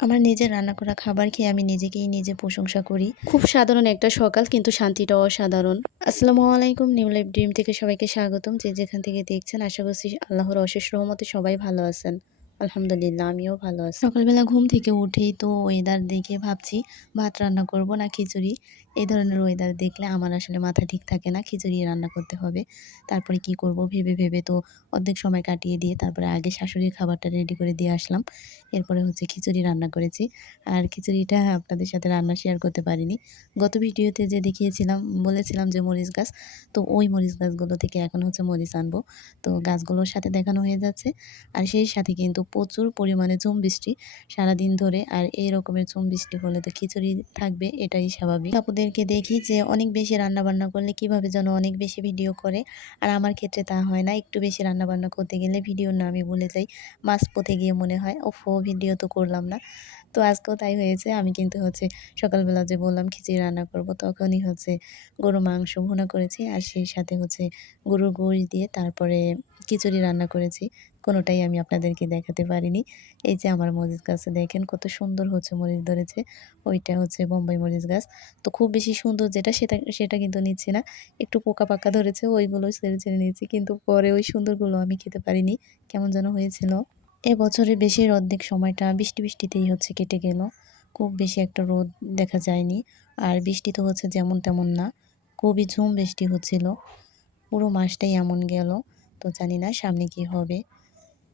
আমার নিজের রান্না করা খাবার খেয়ে আমি নিজেকেই নিজে প্রশংসা করি। খুব সাধারণ একটা সকাল, কিন্তু শান্তিটা অসাধারণ। আসসালামু আলাইকুম, নিউ লাইফ ড্রিম থেকে সবাইকে স্বাগতম। যে যেখান থেকে দেখছেন, আশা করছি আল্লাহর অশেষ রহমতে সবাই ভালো আছেন। আলহামদুলিল্লাহ, আমিও ভালো আছি। সকালবেলা ঘুম থেকে উঠেই তো ওয়েদার দেখে ভাবছি ভাত রান্না করব না খিচুড়ি। এই ধরনের ওয়েদার দেখলে আমার আসলে মাথা ঠিক থাকে না, খিচুড়ি রান্না করতে হবে। তারপরে কি করব ভেবে ভেবে তো অর্ধেক সময় কাটিয়ে দিয়ে তারপরে আগে শাশুড়ির খাবারটা রেডি করে দিয়ে আসলাম। এরপরে হচ্ছে খিচুড়ি রান্না করেছি। আর খিচুড়িটা আপনাদের সাথে রান্না শেয়ার করতে পারিনি। গত ভিডিওতে যে দেখিয়েছিলাম, বলেছিলাম যে মরিচ গাছ, তো ওই মরিচ গাছগুলো থেকে এখন হচ্ছে মরিচ আনবো। তো গাছগুলোর সাথে দেখানো হয়ে যাচ্ছে। আর সেই সাথে কিন্তু প্রচুর পরিমাণে ঝুম বৃষ্টি সারাদিন ধরে। আর এই রকমের ঝুম বৃষ্টি হলে তো খিচুড়ি থাকবে, এটাই স্বাভাবিক। আপুদেরকে দেখি যে অনেক বেশি রান্নাবান্না করলে কিভাবে যেন অনেক বেশি ভিডিও করে। আর আমার ক্ষেত্রে তা হয় না। একটু বেশি রান্নাবান্না করতে গেলে ভিডিওর নামই ভুলে যাই। মাঝপথে গিয়ে মনে হয় ওফো, ভিডিও তো করলাম না। তো আজকেও তাই হয়েছে। আমি কিন্তু হচ্ছে সকালবেলা যে বললাম খিচুড়ি রান্না করব, তখনই হচ্ছে গরুর মাংস ভুনা করেছি। আর সেই সাথে হচ্ছে গরুর গোশ দিয়ে তারপরে খিচুড়ি রান্না করেছি। কোনোটাই আমি আপনাদেরকে দেখাতে পারিনি। এই যে আমার মরিচ গাছে দেখেন কত সুন্দর হচ্ছে মরিচ ধরেছে। ওইটা হচ্ছে বোম্বাই মরিচ গাছ। তো খুব বেশি সুন্দর যেটা, সেটা কিন্তু নিচ্ছি না। একটু পোকা পাকা ধরেছে, ওইগুলো ছেড়ে ছেড়ে নিয়েছি। কিন্তু পরে ওই সুন্দরগুলো আমি খেতে পারিনি। কেমন যেন হয়েছিল। এবছরের বেশির অর্ধেক সময়টা বৃষ্টিতেই হচ্ছে কেটে গেল। খুব বেশি একটা রোদ দেখা যায়নি। আর বৃষ্টি তো হচ্ছে যেমন তেমন না। খুবই ঝুম বৃষ্টি হচ্ছিল। পুরো মাসটাই এমন গেল। তো জানি না সামনে কি হবে।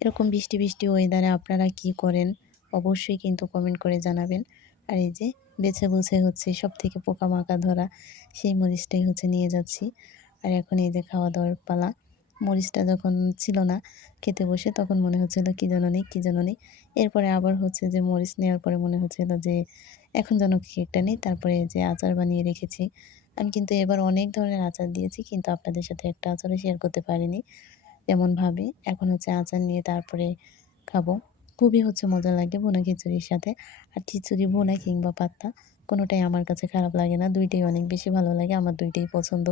এরকম বৃষ্টি ওয়েদারে আপনারা কি করেন? অবশ্যই কিন্তু কমেন্ট করে জানাবেন। আর এই যে বেছে বুছে হচ্ছে সবথেকে পোকামাকড় ধরা সেই মরিচটাই হচ্ছে নিয়ে যাচ্ছি। আর এখন এই যে খাওয়া-দাওয়ার পালা। মরিচটা যখন ছিল না খেতে বসে, তখন মনে হচ্ছিল কি যেন নেই, কি যেন নেই। এরপরে আবার হচ্ছে যে মরিচ নেওয়ার পরে মনে হচ্ছিল যে এখন যেন কি একটা নেই। তারপরে এই যে আচার বানিয়ে রেখেছি। আমি কিন্তু এবার অনেক ধরনের আচার দিয়েছি, কিন্তু আপনাদের সাথে একটা আচারও শেয়ার করতে পারিনি। যেমনভাবে এখন হচ্ছে আচার নিয়ে তারপরে খাবো। খুবই হচ্ছে মজা লাগে ভুনা খিচুড়ির সাথে। আর খিচুড়ি ভুনা কিংবা পান্তা কোনোটাই আমার কাছে খারাপ লাগে না। ২ টাই অনেক বেশি ভালো লাগে। আমার ২ টাই পছন্দ।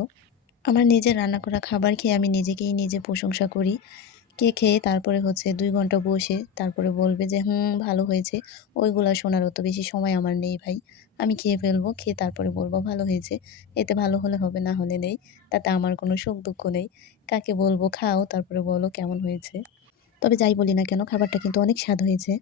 আমার নিজের রান্না করা খাবার খেয়ে আমি নিজেকেই নিজে প্রশংসা করি। খেয়ে তারপরে হচ্ছে ২ ঘন্টা বসে তারপরে বলবে যে, ভালো হয়েছে।" ওইগুলা শোনার অত বেশি সময় আমার নেই ভাই। আমি খেয়ে ফেলবো। খেয়ে তারপরে বলব, "ভালো হয়েছে।" এতে ভালো হলে হবে, না হলে নেই। তাতে আমার কোনো সুখ দুঃখ নেই। কাকে বলব, "খাও, তারপরে বলো কেমন হয়েছে।" তবে যাই বলি না কেন, খাবারটা কিন্তু অনেক স্বাদ হয়েছে।